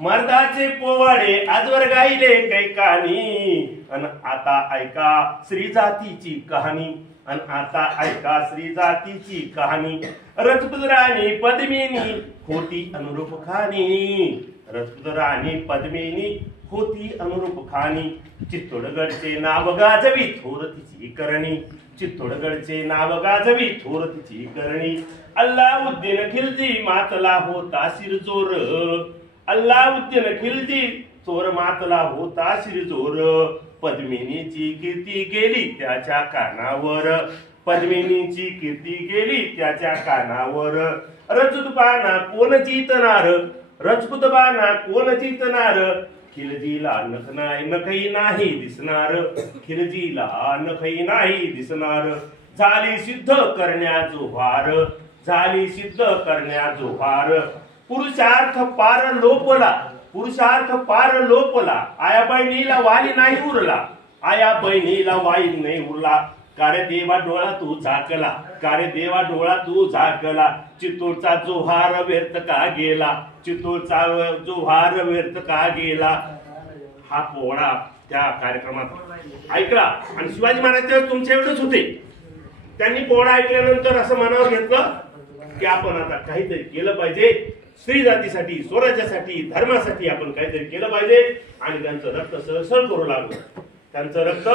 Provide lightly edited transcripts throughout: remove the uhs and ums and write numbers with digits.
मर्दाचे पोवाडे आजवर गायले कैकानी अन आता ऐका श्री जातीची कहाणी अन आता ऐका श्री जातीची कहाणी। राजपूत राणी पद्मिनी होती अनुरूप खानी, राजपूत राणी पद्मिनी होती अनुरूप खानी। चित्तोडगडचे नाव गाजवी थोर तिची करणी, चित्तोडगडचे नाव गाजवी थोर तिची करणी। अल्लाउद्दीन खिलजी मातला होता शिरजोर, अल्लाउद्दीन खिलजी चोर मातला होता शिरजोर। पद्मिनीची कीर्ती गेली त्याच्या कानावर, पद्मिनीची कीर्ती गेली त्याच्या कानावर। रजपूतबाना कोण जितणार, रजपूतबाना कोण जितणार। खिलजीला नखही नाही दिसणार, खिलजीला नखही नाही दिसणार। झाली सिद्ध करण्याचो भार, झाली सिद्ध करण्याचो भार। पुरुषार्थ पार लोपला, पुरुषार्थ पार लोपला। आया बहिणीला वाली नाही उरला, आया बहिणीला वाली नाही उरला। कारे देवा डोळा तू झाकला, कारे देवा डोळा तू झाकला। चित्तूरचा जोहार व्यर्थ का गेला, चित्तूरचा जोहार व्यर्थ का गेला। हा पोवाडा त्या कार्यक्रमात ऐकला आणि शिवाजी महाराज तुमच्या एवढेच होते। त्यांनी पोवाडा ऐकल्यानंतर असं मनावर घेतलं की आपण आता काहीतरी केलं पाहिजे, स्त्री जातीसाठी, स्वराज्यासाठी, धर्मासाठी आपण काहीतरी केलं पाहिजे। आणि त्यांचं रक्त सळसळ करू लागलं, त्यांचं रक्त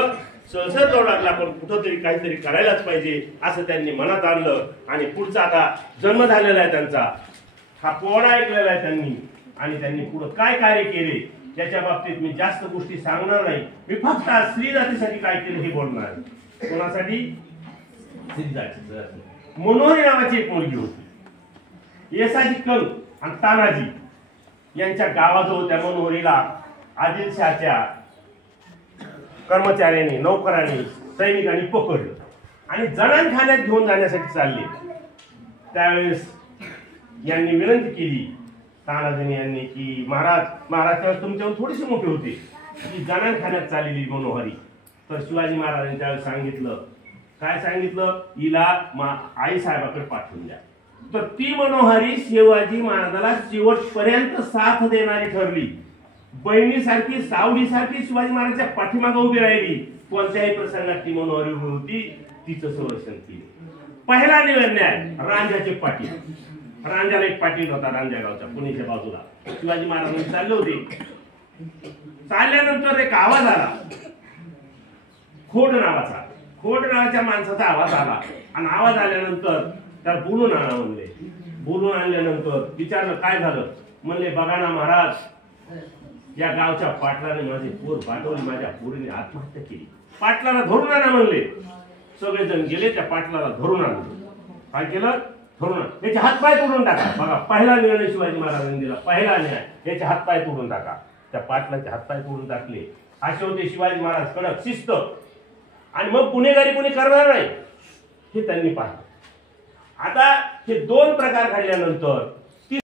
सळसळ करू लागलं। आपण कुठंतरी काहीतरी करायलाच पाहिजे असं त्यांनी मनात आणलं आणि पुढचा आता जन्म झालेला आहे त्यांचा। हा पोवाडा ऐकलेला आहे त्यांनी आणि त्यांनी पुढे काय कार्य केले त्याच्या बाबतीत मी जास्त गोष्टी सांगणार नाही। मी फक्त स्त्री जातीसाठी काय केलं हे बोलणार। कोणासाठी? स्त्री जातीसाठी। मनोहरी नावाची एक मुलगी होती, येसाजी कंग आणि तानाजी यांच्या गावाजवळ त्या मनोहरीला आदिलशाहच्या कर्मचाऱ्यांनी, नौकरांनी, सैनिकांनी पकडलं आणि जणांखान्यात घेऊन जाण्यासाठी चालले। त्यावेळेस यांनी विनंती केली तानाजी यांनी की महाराज तुमच्यावर थोडीशी मोठी होती की जणांखान्यात चाललेली मनोहरी। तर शिवाजी महाराजांनी त्यावेळेस सांगितलं, काय सांगितलं? हिला आई साहेबाकडे पाठवून द्या। तर ती मनोहरी शिवाजी महाराजाला शेवटपर्यंत साथ देणारी ठरली। बहिणीसारखी, सावलीसारखी शिवाजी महाराजांच्या पाठीमागे उभी राहिली। कोणत्याही प्रसंगात ती मनोहरी उभी होती, तिचं संरक्षण केलं। पहिला निर्णय रांझ्याचे पाटील, रांझ्याला एक पाटील होता रांझ्या गावचा पुण्याच्या बाजूला। शिवाजी महाराजांनी चालले होते, चालल्यानंतर एक आवाज आला खोड नावाचा, खोड नावाच्या माणसाचा आवाज आला आणि आवाज आल्यानंतर त्याला बोलून आणा म्हणले। बोलून आणल्यानंतर विचारलं काय झालं? म्हणले बघा ना महाराज, या गावच्या पाटलाने माझे पोर पाठवली, माझ्या पोरीने आत्महत्या केली, पाटलाला धरून आणा म्हणले। सगळेजण गेले, त्या पाटलाला धरून आणले। काय केलं? धरून याचे हातपाय तोडून टाका। बघा पहिला निर्णय शिवाजी महाराजांनी दिला, पहिला न्याय, याचे हातपाय तोडून टाका। त्या पाटलाचे हातपाय तोडून टाकले। असे होते शिवाजी महाराज कडक शिस्त आणि मग गुन्हेगारी कोणी करणार नाही हे त्यांनी पाहिलं। आता हे दोन प्रकार घडल्यानंतर